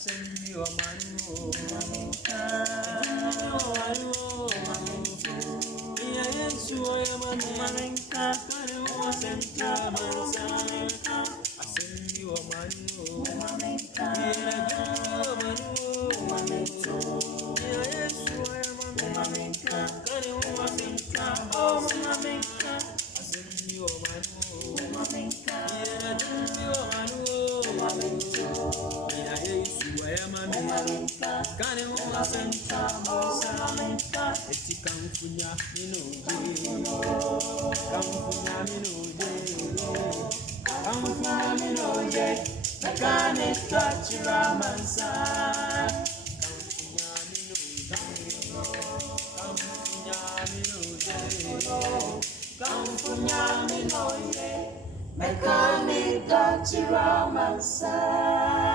send you a man. Yes, you are a man. I send you a man. Kamfo Nyame no ye, mekane dachira mansa.